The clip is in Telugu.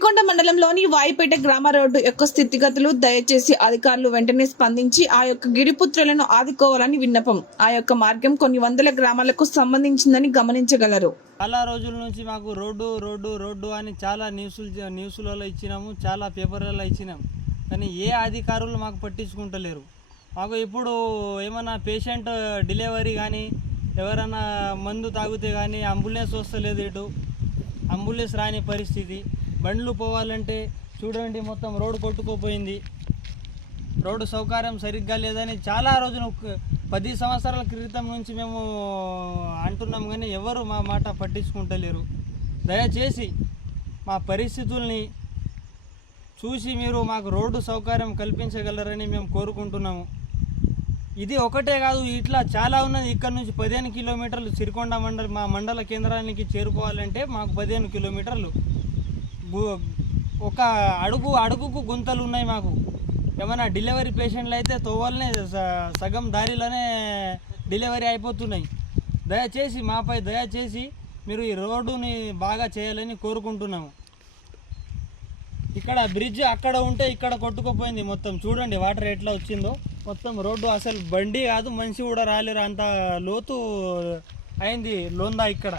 మండలంలోని వాయిపేట గ్రామ రోడ్డు యొక్క స్థితిగతులు దయచేసి అధికారులు వెంటనే స్పందించి ఆ యొక్క గిరిపుత్రులను ఆదుకోవాలని విన్నపం. ఆ యొక్క మార్గం కొన్ని వందల గ్రామాలకు సంబంధించిందని గమనించగలరు. చాలా రోజుల నుంచి మాకు రోడ్డు రోడ్డు రోడ్డు అని చాలా న్యూస్లు న్యూస్లలో ఇచ్చినాము చాలా పేపర్లలో ఇచ్చినాము. కానీ ఏ అధికారులు మాకు పట్టించుకుంటలేరు. మాకు ఇప్పుడు ఏమన్నా పేషెంట్ డెలివరీ కానీ ఎవరైనా మందు తాగితే కానీ అంబులెన్స్ వస్తలేదు ఇటు. అంబులెన్స్ రాని పరిస్థితి. బండ్లు పోవాలంటే చూడండి మొత్తం రోడ్డు కొట్టుకోపోయింది. రోడ్డు సౌకర్యం సరిగ్గా లేదని చాలా రోజులు పది సంవత్సరాల క్రితం నుంచి మేము అంటున్నాం కానీ ఎవరు మా మాట పట్టించుకుంటలేరు. దయచేసి మా పరిస్థితుల్ని చూసి మీరు మాకు రోడ్డు సౌకర్యం కల్పించగలరని మేము కోరుకుంటున్నాము. ఇది ఒకటే కాదు ఇట్లా చాలా ఉన్నది. ఇక్కడ నుంచి పదిహేను కిలోమీటర్లు సిరికొండ మండల మా మండల కేంద్రానికి చేరుకోవాలంటే మాకు పదిహేను కిలోమీటర్లు. ఒక అడుగు అడుగుకు గుంతలు ఉన్నాయి మాకు. ఏమైనా డెలివరీ పేషెంట్లు అయితే తోవలనే స- సగం దారిలోనే డెలివరీ అయిపోతున్నాయి. దయచేసి మాపై దయచేసి మీరు ఈ రోడ్డుని బాగా చేయాలని కోరుకుంటున్నాము. ఇక్కడ బ్రిడ్జ్ అక్కడ ఉంటే ఇక్కడ కొట్టుకుపోయింది మొత్తం. చూడండి వాటర్ ఎట్లా వచ్చిందో. మొత్తం రోడ్డు అసలు బండి కాదు మనిషి కూడా రాలేరు. అంత లోతు అయింది లోందా ఇక్కడ.